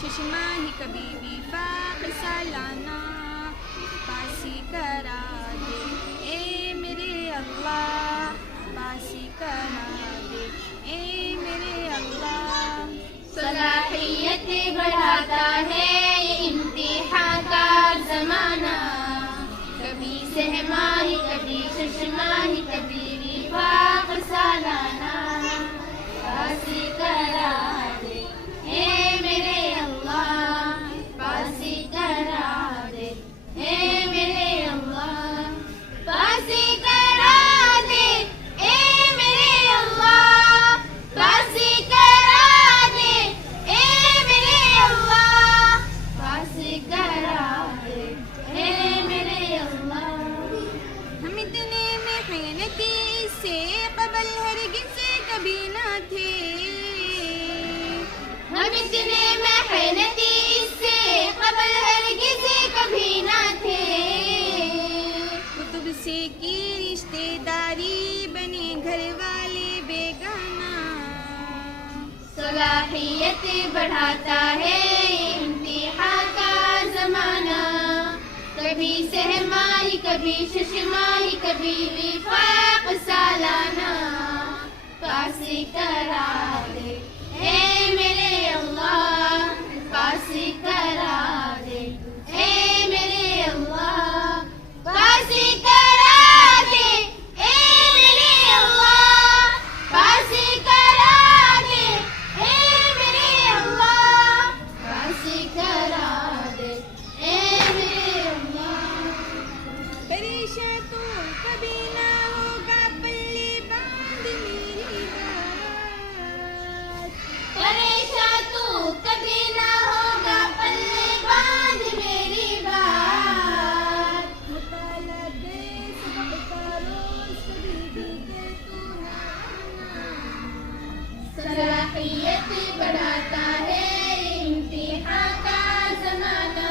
शशमाही कभी विफाक सालाना पासी करा दे ए मेरे अल्लाह, पासी करा दे ए मेरे अल्लाह। सलाहियत बढ़ाता है ये इम्तिहान का ज़माना, कभी सहमाही कभी शशमाही कभी विफाक सालाना पासी करा दे ए मेरे अल्लाह, पासी करा दे ए मेरे अल्लाह, पासी करा दे ए मेरे अल्लाह, पासी करा दे ए मेरे अल्लाह, पासी करा दे ए मेरे अल्लाह। हम इतने मेहनती इससे कबल हरगिज़ कभी ना थे, हम इतने मेहनती इससे कबल हरगिज़ कभी ना थे, कुतुब से की रिश्तेदारी बने घर वाले बेगाना। सलाहियत बढ़ाता है इम्तिहान का ज़माना, कभी सहमाही कभी शशमाही कभी विफाक सालाना पासी करा दे ए मेरे अल्लाह, पासी करा दे ए मेरे अल्लाह, पासी करा दे ए मेरे अल्लाह, पासी करा दे ए मेरे अल्लाह, पासी करा दे ए मेरे अल्लाह। परेशान तो कभी ना होगा पल्ले बांध मेरी बात, परेशान तू कभी ना होगा पल्ले बांध मेरी बात, मुताला दे सबक का रोज कभी भी दे तू ना आना। सलाहियत बढ़ाता है इम्तिहान का ज़माना,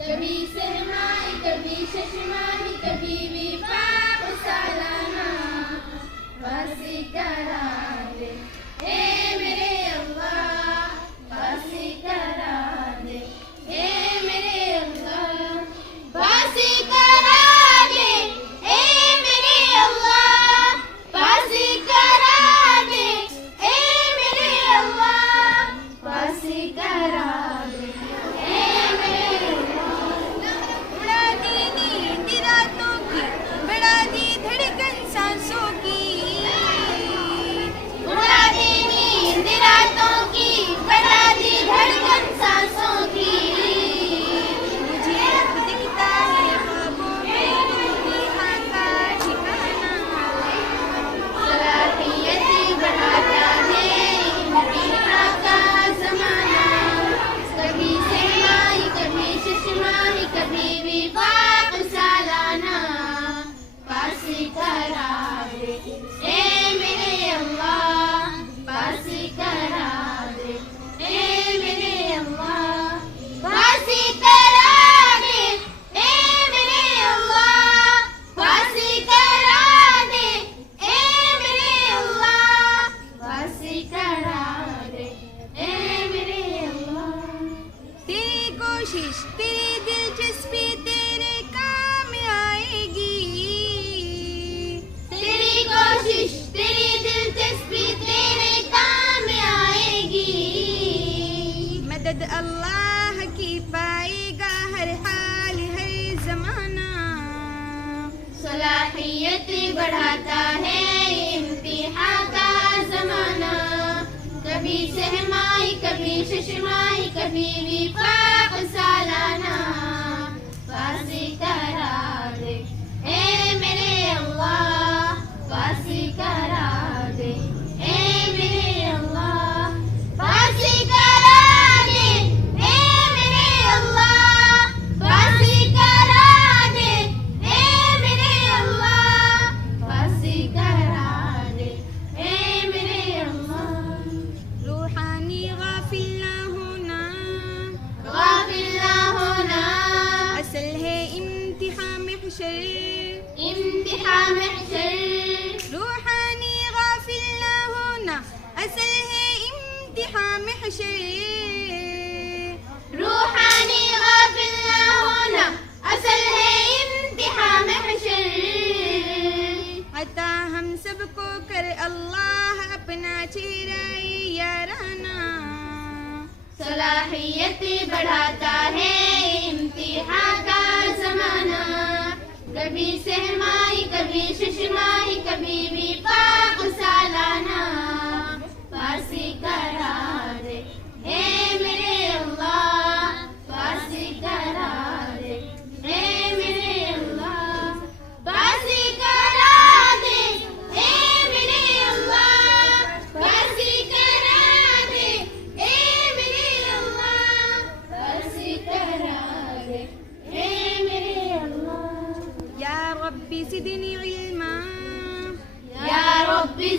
कभी सहमाही कभी शशमाही कभी विफाक सालाना पासी करा दे ए मेरे अल्लाह, पासी करा दे ए मेरे अल्लाह, पासी करा दे ए मेरे अल्लाह, पासी करा दे ए मेरे अल्लाह, पासी करा दे ए मेरे अल्लाह। उड़ा दी नींद रातों की, बढ़ा दी धड़कन सांसों की, उड़ा दी नींद रातों की, बढ़ा दी धड़कन सांसों की, मुझे अब दिखता है ख्वाबों में इम्तिहान का ठिकाना। सलाहियत बढ़ाता है इम्तिहान का ज़माना, कभी सहमाही कभी शशमाही कभी विफाक सालाना पासी करा दे ए मेरे अल्लाह, पासी करा दे ए मेरे अल्लाह, पासी करा दे ए मेरे अल्लाह, पासी करा दे ए मेरे अल्लाह, पासी करा दे ए मेरे अल्लाह। तेरी कोशिश तेरी दिलचस्पी तेरे काम आएगी, तेरी कोशिश तेरी दिलचस्पी तेरे काम आएगी, मदद अल्लाह की पाएगा हर हाल हर जमाना। सलाहियत बढ़ाता है इम्तिहान का ज़माना, कभी सहमाही कभी शशमाही कभी विफाक सालाना पासी करा दे ए मेरे अल्लाह, पासी करा दे ए मेरे अल्लाह, पासी करा दे ए मेरे अल्लाह, पासी करा दे ए मेरे अल्लाह, पासी करा दे ए मेरे अल्लाह। रूहानी गाफिल ना होना, गाफिल ना होना, असल है इम्तिहान सलाहियत बढ़ाता है इम्तिहान का ज़माना। कभी सहमाई कभी शशमाई कभी भी पाक सालाना। पासी करा दे ए मेरे अल्लाह, पासी करा दे ए मेरे अल्लाह, पासी करा दे ए मेरे अल्लाह, पासी करा दे ए मेरे अल्लाह, पासी करा दे ए मेरे अल्लाह। या रब्बी ज़िदनी इल्मा, या रब्बी